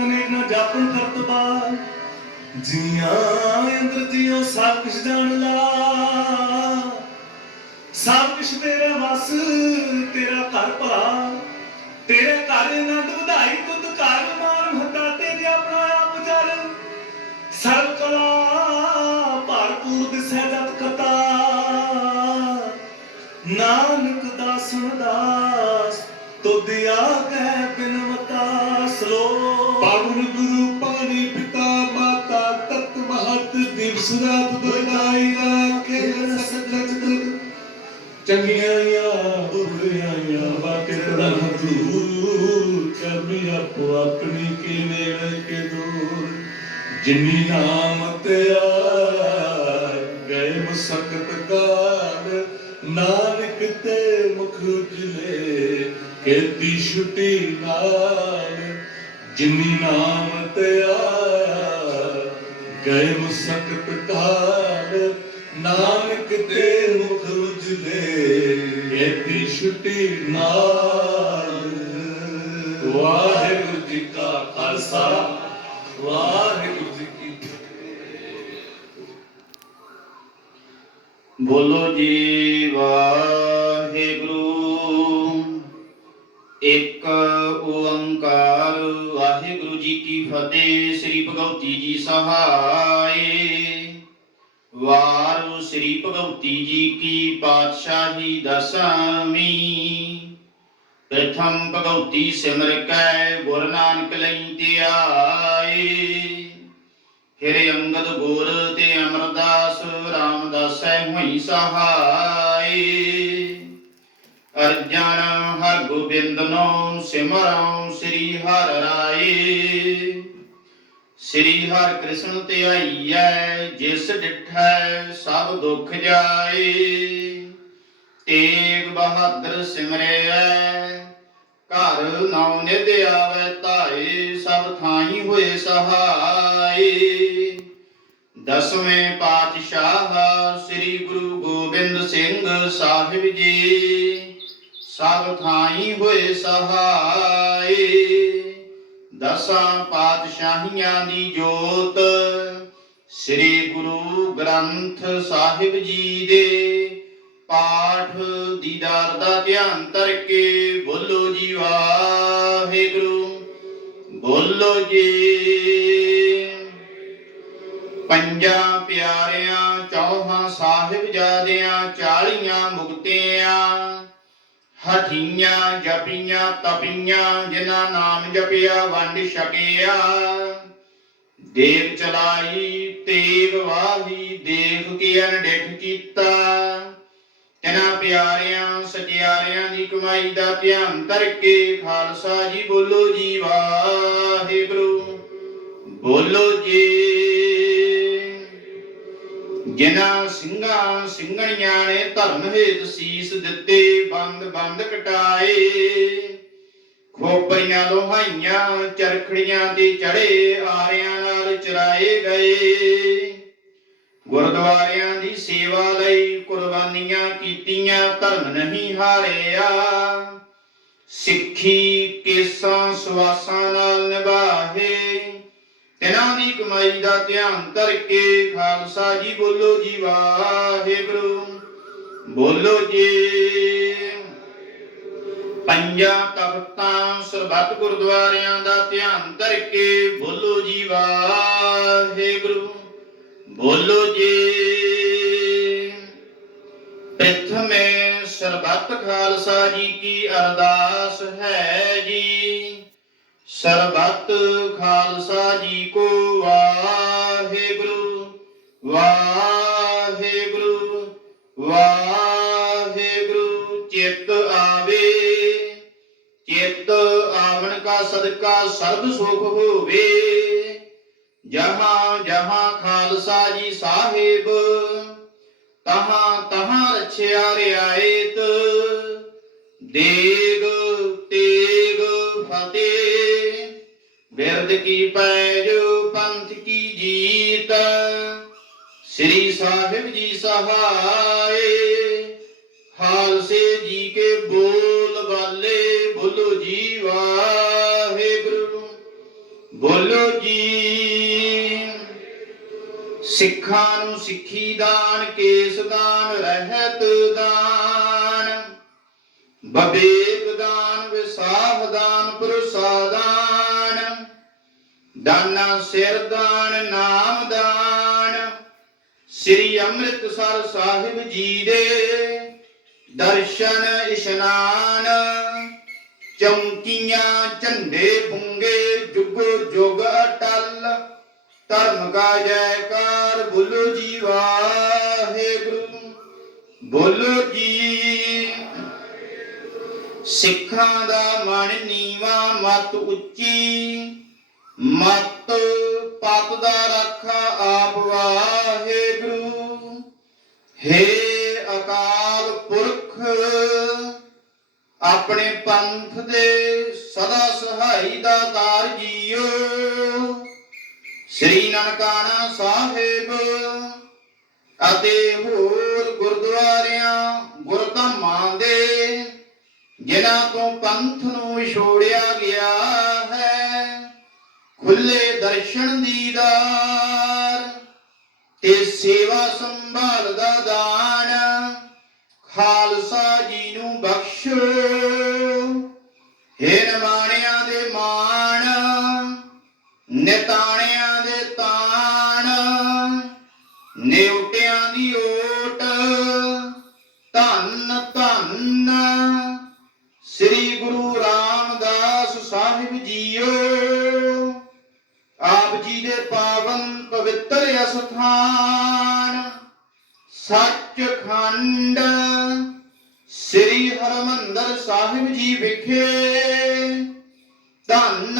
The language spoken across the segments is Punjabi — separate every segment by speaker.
Speaker 1: ਰਤਬਾ ਰੰਗ ਪ੍ਰੰਗ ਨੇ ਨਾ ਜਾਪਨ ਕਰਤਬਾ ਜੀਆਂ ਅੰਦਰ ਜੀਓ ਸਭ ਕੁਛ ਜਾਣ ਲਾ। ਸਭ ਕੁਛ ਤੇਰਾ ਵਸ, ਤੇਰਾ ਘਰ ਭਲਾ ਤੇਰੇ ਘਰ ਆਨੰਦ ਵਧਾਈ ਤੁਧ ਘਰ
Speaker 2: ਮਹਤ ਦਿਵਸ ਰਾਤ ਦੁਨਾਈ ਰਾਖੇ
Speaker 1: ਚੰਗੀਆਂ ਆ ਬੁਰੀਆਂ ਆ ਵਾਕਿਰ ਦਾ ਹਜ਼ੂਰ।
Speaker 2: ਕਰਮੀ ਆਪੋ ਆਪਣੀ ਕੀ ਕੇ ਦੂਰ। ਜਿਨੀ ਨਾਮ ਤੇ ਆ ਗਏ ਮੁਸਕਤ ਕਾਲ। ਨਾਨਕ ਤੇ ਮੁਖ ਉਜਲੇ ਕੀਤੀ ਛੁਟੀ ਨਾਲ। ਜਿਨੀ ਨਾਮ ਤੇ ਆਇਆ ਗਏ ਮੁਸਕਤ ਨਾਨਕ ਤੇ ਮੁਖ ਉਜਲੇ ਕੀਤੀ ਛੁਟੀ ਨਾਲ ਵਾਹਿਗੁਰੂ ਜੀ ਕਾ ਖਾਲਸਾ, ਵਾਹਿਗੁਰੂ ਜੀ ਕੀ
Speaker 3: ਬੋਲੋ ਜੀ, ਵਾਹਿਗੁਰੂ। ਇੱਕ ਓੰਕਾਰ, ਵਾਹਿਗੁਰੂ ਜੀ ਕੀ ਫਤਿਹ। ਸ੍ਰੀ ਭਗਵਤੀ ਜੀ ਸਹਾਈ ਸ੍ਰੀ ਭਗਵਤੀ ਜੀ ਕੀ ਪਾਤਸ਼ਾਹੀ ਦਸਮੀ ਪ੍ਰਥਮ ਭਗਵਤੀ ਸਿਮਰ ਕੈ, ਗੁਰ ਨਾਨਕ ਲਈ ਧਿਆਏ ਫਿਰ ਅੰਗਦ ਗੁਰ ਤੇ ਅਮਰਦਾਸ, ਰਾਮਦਾਸੈ ਹੋਈ ਸਹਾਈ ਅਰਜਨ ਹਰ ਗੋਬਿੰਦਨੋ ਸਿਮਰਉ ਸ੍ਰੀ ਹਰਿ ਰਾਏ। ਸ੍ਰੀ ਹਰਿ ਕ੍ਰਿਸ਼ਨ ਧਿਆਈਐ, ਜਿਸ ਡਿਠੈ ਸਭ ਦੁਖ ਜਾਏ। ਤੇਗ ਬਹਾਦਰ ਸਿਮਰਿਐ, ਘਰ ਨੌ ਨਿਧ ਆਵੈ ਧਾਏ, ਸਭ ਥਾਈ ਹੋਏ ਸਹਾਈ ਦਸਵੇਂ ਪਾਤਸ਼ਾਹ ਸ੍ਰੀ ਗੁਰੂ ਗੋਬਿੰਦ ਸਿੰਘ ਸਾਹਿਬ ਜੀ, ਸਭ ਥਾਈ ਹੋਏ ਸਹਾਈ ਦਸਾਂ ਪਾਤਸ਼ਾਹੀਆਂ ਦੀ ਜੋਤ, ਸ੍ਰੀ ਗੁਰੂ ਗ੍ਰੰਥ ਸਾਹਿਬ ਜੀ ਦੇ ਪਾਠ ਦੀਦਾਰ ਦਾ ਧਿਆਨ ਕਰਕੇ ਬੋਲੋ ਜੀ ਵਾਹਿਗੁਰੂ, ਬੋਲੋ ਜੀ। ਪੰਜਾਂ ਪਿਆਰਿਆਂ, ਚੌਹਾਂ ਸਾਹਿਬਜ਼ਾਦਿਆਂ ਚਾਲੀਆਂ ਮੁਕਤਿਆਂ ਹਠੀਆਂ ਜਪੀਆਂ ਤਪੀਆਂ, ਜਿਨ੍ਹਾਂ ਨਾਮ ਜਪਿਆ ਵੰਡ ਛਕਿਆ। ਦੇਖ ਚਲਾਈ ਤੇਗ ਵਾਹੀ ਦੇਖ ਕੇ ਅਨਡਿਠ ਕੀਤਾ। ਤਿਨਾਂ ਪਿਆਰਿਆਂ, ਸਚਿਆਰਿਆਂ ਦੀ ਕਮਾਈ ਦਾ ਧਿਆਨ ਕਰਕੇ ਖਾਲਸਾ ਜੀ ਬੋਲੋ ਜੀ ਵਾਹਿਗੁਰੂ। ਬੋਲੋ ਜੀ ਜਿਨ੍ਹਾਂ ਸਿੰਘਾਂ ਸਿੰਘਣੀਆਂ ਨੇ ਧਰਮ ਹੇਤ ਸੀਸ ਦਿੱਤੇ, ਬੰਦ ਬੰਦ ਕਟਾਏ। ਖੋਪਰੀਆਂ ਲੋਹਾਈਆਂ, ਚਰਖੜੀਆਂ ਤੇ ਚੜੇ, ਆਰਿਆਂ ਨਾਲ ਚਰਾਏ ਗਏ। ਗੁਰਦੁਆਰਿਆਂ ਦੀ ਸੇਵਾ ਲਈ ਕੁਰਬਾਨੀਆਂ ਕੀਤੀਆਂ, ਧਰਮ ਨਹੀਂ ਹਾਰਿਆ। ਸਿੱਖੀ ਕੇਸਾਂ ਸਵਾਸਾਂ ਨਾਲ ਤਿਨਾਂ ਦੀ ਕਮਾਈ ਦਾ ਧਿਆਨ ਕਰਕੇ ਖਾਲਸਾ ਜੀ ਬੋਲੋ ਜੀ ਵਾਹਿਗੁਰੂ। ਬੋਲੋ ਜੀ। ਪੰਜਾਂ ਤਖਤਾਂ ਸਰਬੱਤ ਗੁਰਦੁਆਰਿਆਂ ਦਾ ਧਿਆਨ ਕਰਕੇ ਬੋਲੋ ਜੀ ਵਾਹਿਗੁਰੂ। ਬੋਲੋ ਜੀ। ਪ੍ਰਥਮੇ ਸਰਬੱਤ ਖਾਲਸਾ ਜੀ ਕੀ ਅਰਦਾਸ ਹੈ ਜੀ। ਸਰਬਤ ਖਾਲਸਾ ਜੀ ਕੋ ਵਾਹਿਗੁਰੂ ਵਾਹਿਗੁਰੂ ਵਾਹਿਗੁਰੂ। ਚਿੱਤ ਆਵੇ, ਚਿੱਤ ਆਵਣ ਕਾ ਸਦਕਾ ਸਰਬ ਸੁਖ ਹੋਵੇ। ਜਹਾਂ ਜਹਾਂ ਖਾਲਸਾ ਜੀ ਸਾਹਿਬ, ਤਹਾਂ ਤਹਾਂ ਰਛਿਆ ਰਿਆਇਤ। ਦੇ ਬਿਰਦ ਕੀ ਪੈਜ ਪੰਥ ਕੀ ਜੀਤ? ਸ੍ਰੀ ਸਾਹਿਬ ਜੀ ਸਹਾਏ, ਖਾਲਸੇ ਜੀ ਕੇ ਬੋਲ ਬਾਲੇ ਬੋਲੋ ਜੀ ਵਾਹਿਗੁਰੂ, ਬੋਲੋ ਜੀ। ਸਿੱਖਾਂ ਨੂੰ ਸਿੱਖੀ ਦਾਨ, ਕੇਸ ਦਾਨ, ਰਹਿਤ ਦਾਨ। ਬਵੇਕ ਦਾਨ ਵਿਸਾਹ ਦਾਨ ਪ੍ਰਸਾਦਾਨ ਦਾਨਾ ਸਿਰ ਦਾਨ, ਨਾਮ ਦਾਨ। ਸ੍ਰੀ ਅੰਮ੍ਰਿਤਸਰ ਸਾਹਿਬ ਜੀ ਦੇ ਦਰਸ਼ਨ, ਇਸ਼ਨਾਨ। ਚੌਂਕੀਆਂ, ਝੰਡੇ ਪੁੰਗੇ ਜੁਗ ਜੁਗ ਅਟਲ। ਧਰਮ ਕਾ ਜੈਕਾਰ, ਬੋਲੋ ਜੀ ਵਾਹਿਗੁਰੂ। ਬੋਲੋ ਜੀ। ਸਿੱਖਾਂ ਦਾ ਮਨ ਨੀਵਾ, ਮਤ ਉੱਚੀ। ਮਤ ਪਤ ਦਾ ਰੱਖਾ ਆਪ ਵਾਹਿਗੁਰੂ। ਹੇ ਅਕਾਲ ਪੁਰਖ, ਆਪਣੇ ਪੰਥ ਦੇ ਸਦਾ ਸਹਾਈ ਦਾ ਦਾਰ ਜੀਓ। ਸ੍ਰੀ ਨਨਕਾਣਾ ਸਾਹਿਬ ਅਤੇ ਹੋਰ ਗੁਰਦੁਆਰਿਆਂ, ਗੁਰਧਾਮਾਂ ਦੇ, ਜਿਨ੍ਹਾਂ ਤੋਂ ਪੰਥ ਨੂੰ ਵਿਛੋੜਿਆ ਗਿਆ ਖੁੱਲੇ ਦਰਸ਼ਨ ਦੀਦਾਰ ਤੇ ਸੇਵਾ ਸੰਭਾਲ ਦਾ ਦਾਨ, ਖਾਲਸਾ ਜੀ ਨੂੰ ਬਖਸ਼ੋ। ਹੇ ਨਮਾਣਿਆਂ ਦੇ ਮਾਣ, ਨਿਤਾਣਿਆਂ ਦੇ ਤਾਣ, ਨਿਉਟਿਆਂ ਦੀ ਓਟ, ਧੰਨ ਧੰਨ। ਸ੍ਰੀ ਗੁਰੂ ਰਾਮਦਾਸ ਸਾਹਿਬ ਜੀਓ। ਸਥਾਨ ਅਸਥਾਨ ਸੱਚਖੰਡ, ਸ੍ਰੀ ਹਰਮੰਦਰ ਸਾਹਿਬ ਜੀ ਵਿਖੇ। ਧੰਨ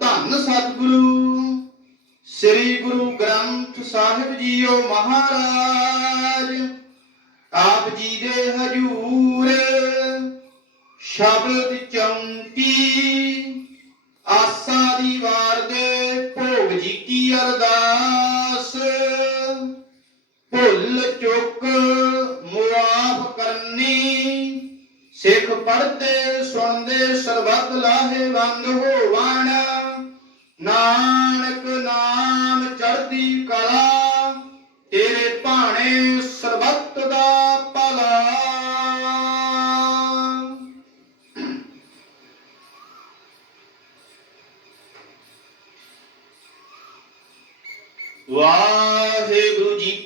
Speaker 3: ਧੰਨ ਸਤਿਗੁਰੂ, ਸ੍ਰੀ ਗੁਰੂ ਗ੍ਰੰਥ ਸਾਹਿਬ ਜੀਓ ਮਹਾਰਾਜ। ਆਪ ਜੀ ਦੇ ਹਜੂਰ, ਸ਼ਬਦ ਚੌਂਕੀ, ਆਸਾ ਦੀ ਵਾਰ ਦੇ ਭੋਗ ਜੀ ਕੀ ਅਰਦਾਸ। ਭੁੱਲ ਚੁੱਕ ਮੁਆਫ ਕਰਨੀ। ਸਿੱਖ ਪੜਦੇ ਸੁਣਦੇ, ਸਰਬੱਤ ਲਾਹੇਵੰਦ ਹੋਵਣ ਨਾਨਕ ਨਾਮ ਚੜਦੀ ਕਲਾ, ਤੇਰੇ ਭਾਣੇ ਸਰਬੱਤ ਦਾ ਭਲਾ। ਵਾਹਿਗੁਰੂ